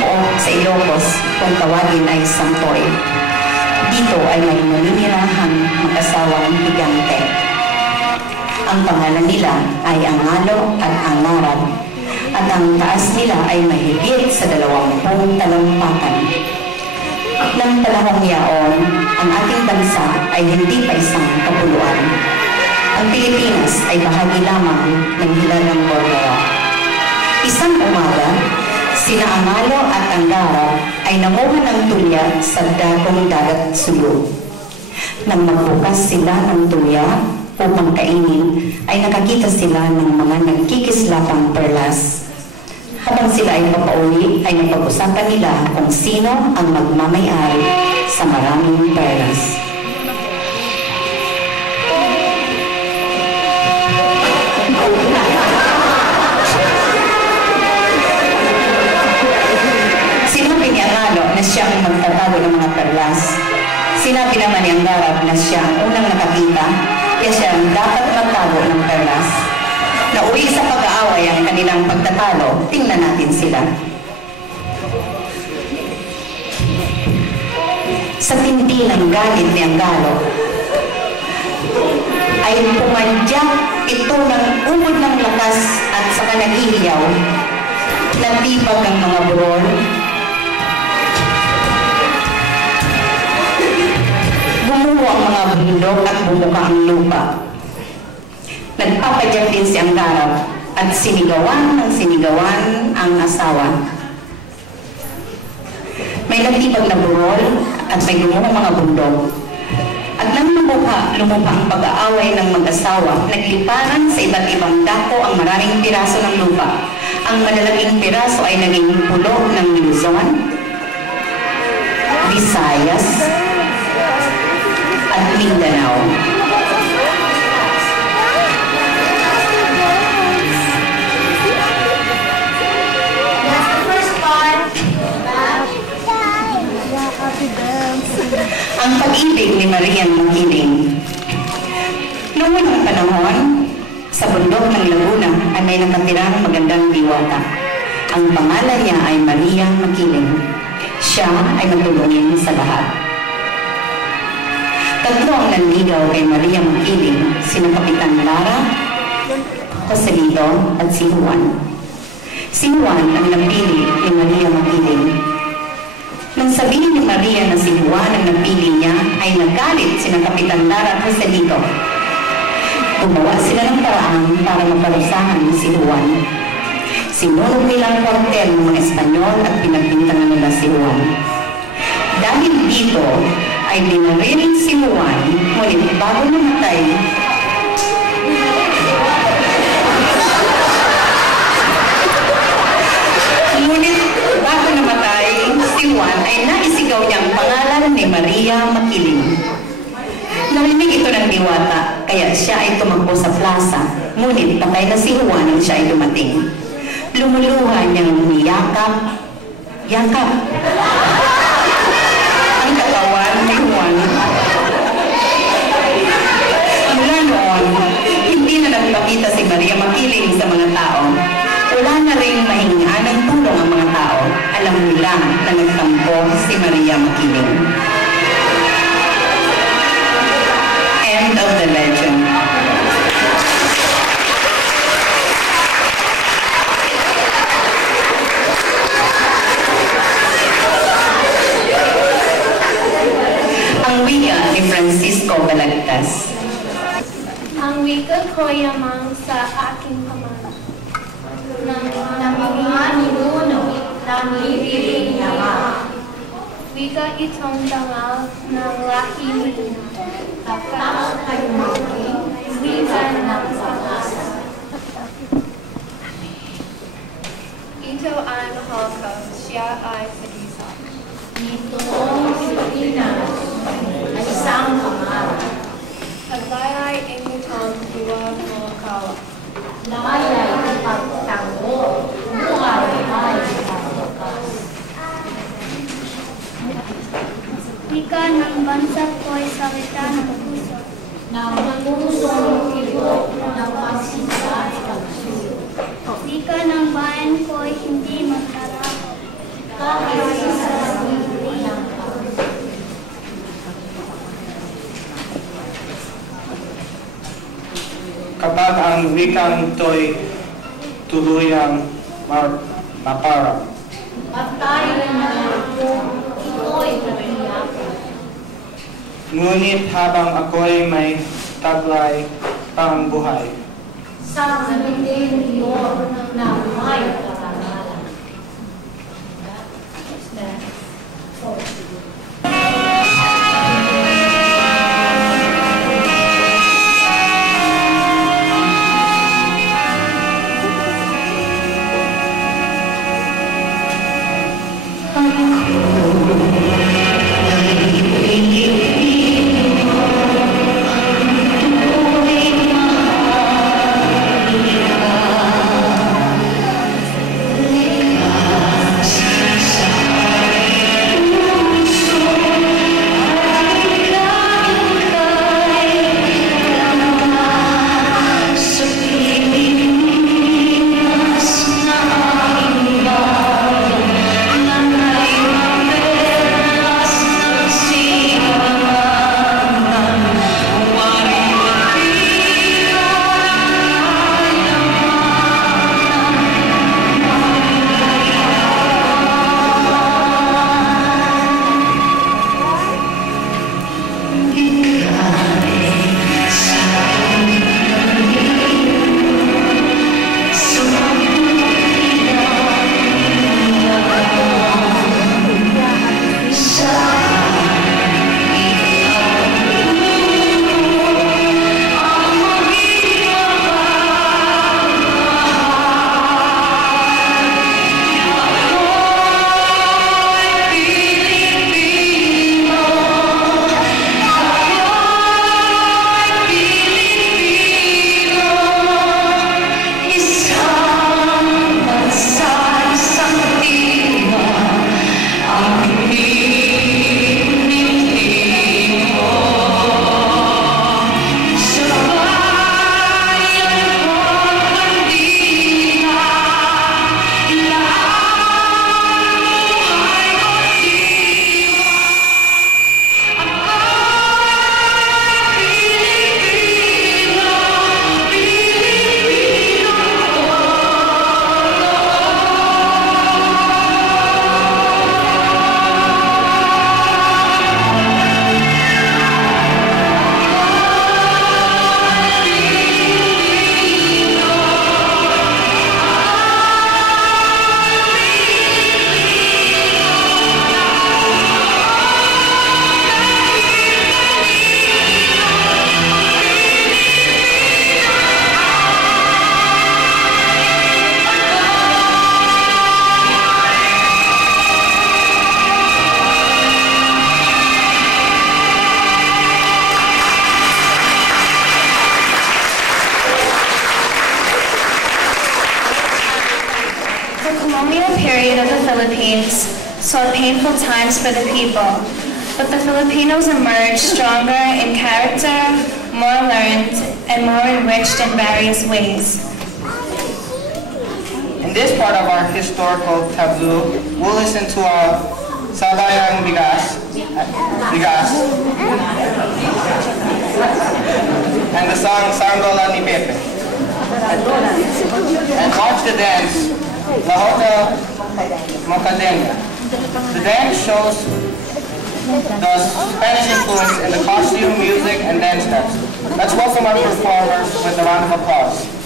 Pook sa Ilocos kung tawagin ay Santoy. Dito ay may naninirahang mag-asawang higante. Ang pangalan nila ay Angalo at Angarad at ang taas nila ay mahigit sa 20 talampakan. Nang panahong yaon, ang ating bansa ay hindi pa isang kapuluan. Ang Pilipinas ay bahagi lamang ng Hilagang Borneo. Isang umaga, sina Angalo at Angarad ay nanguha ng tulya sa dagong dagat sulok. Nang magbukas sila ng tulya upang kainin, ay nakakita sila ng mga nagkikislapang perlas. Habang sila ay papauwi, ay napag-usapan nila kung sino ang magmamay-ari sa maraming perlas. Sinabi ni Angalo na siya ang magtatago ng mga perlas. Sinabi naman ni Angarad na siya ang unang nakakita, kaya siya ang dapat magtago ng perlas. Nauwi sa pag-aaway ang kanilang pagtatalo, tingnan natin sila. Sa tindi ng galit ni Angalo, ay pumadyak ito ng umod ng lakas at saka nag-ihiyaw. Natibag ang mga burol, gumuho ang mga bundok at bumuka ang lupa. Nagpapadyak din si Angarad at sinigawan ng sinigawan ang asawa. May nagtibag na burol at may gumuhong mga bundok. At nang lumuha ang pag-aaway ng mag-asawa, nagliparan sa iba't ibang dako ang maraming piraso ng lupa. Ang malalaking piraso ay naging pulo ng Luzon, Visayas, at Mindanao. Ang pag-ibig ni Maria Makiling. Noong unang panahon, sa bundok ng Laguna ay may nakatirang magandang diwata. Ang pangalan niya ay Maria Makiling. Siya ay matulungin sa lahat. Tatlo ang nanligaw kay Maria Makiling, sina Kapitan Lara, Joselito at si Juan. Si Juan ang napili ni Maria Makiling. Nang sabihin ni Maria na si Juan ang napili niya, ay nagalit sina Kapitan Lara at Joselito. Gumawa sila ng paraan para maparusahan si Juan. Sinunog nilang kwartel ng mga Espanyol at pinagbintangan nila si Juan. Dahil dito ay binaril si Juan, ngunit bago namatay, si Juan ay naisigaw niya ang pangalan ni Maria Makiling. Narinig ito ng diwata, kaya siya ay tumakbo sa plaza, ngunit patay na si Juan nang siya ay dumating. Lumuluha niyang niyakap, ang katawan ni Juan. Mula noon, hindi na nagpakita si Maria Makiling sa mga tao. Wala na rin mahingaan ng tulong ang mga tao. Alam nila na nagtampo si Maria Makiling. End of the legend. Ang wika ni Francisco Balagtas. Ang wika ko yamang sa aking pamana. Ng mga ninuno ng libiling naman. Wika itong dangal ng lahi nila. Tapos ay maging wika ng pag-asa. Ito ay mahal ko, siya ay Teresa. Nitong Pilipinas ay isang pangarap. Pagbayay imitong duwa mo kawa. Layay ipagtanggol, buhay ay ipagbukas. Wika ng bansa ko'y salita ng puso. Nang nangusong tibok ng masisa at pagsuyo. Wika ng bayan ko'y hindi magkalaho. Ika ang wikang ito'y tuluyang maparang. Patayin na ito'y nariyak. Ngunit habang ako'y may taglay pang buhay, Sa gamitin iyon na may karangalan. The colonial period of the Philippines saw painful times for the people, but the Filipinos emerged stronger in character, more learned, and more enriched in various ways. in this part of our historical tableau, we'll listen to Sabayang Bigas, and the song Saranggola ni Pepe. And watch the dance, La Jota Mocadenga. The dance shows the Spanish influence in the costume, music, and dance steps. Let's welcome our performers with a round of applause.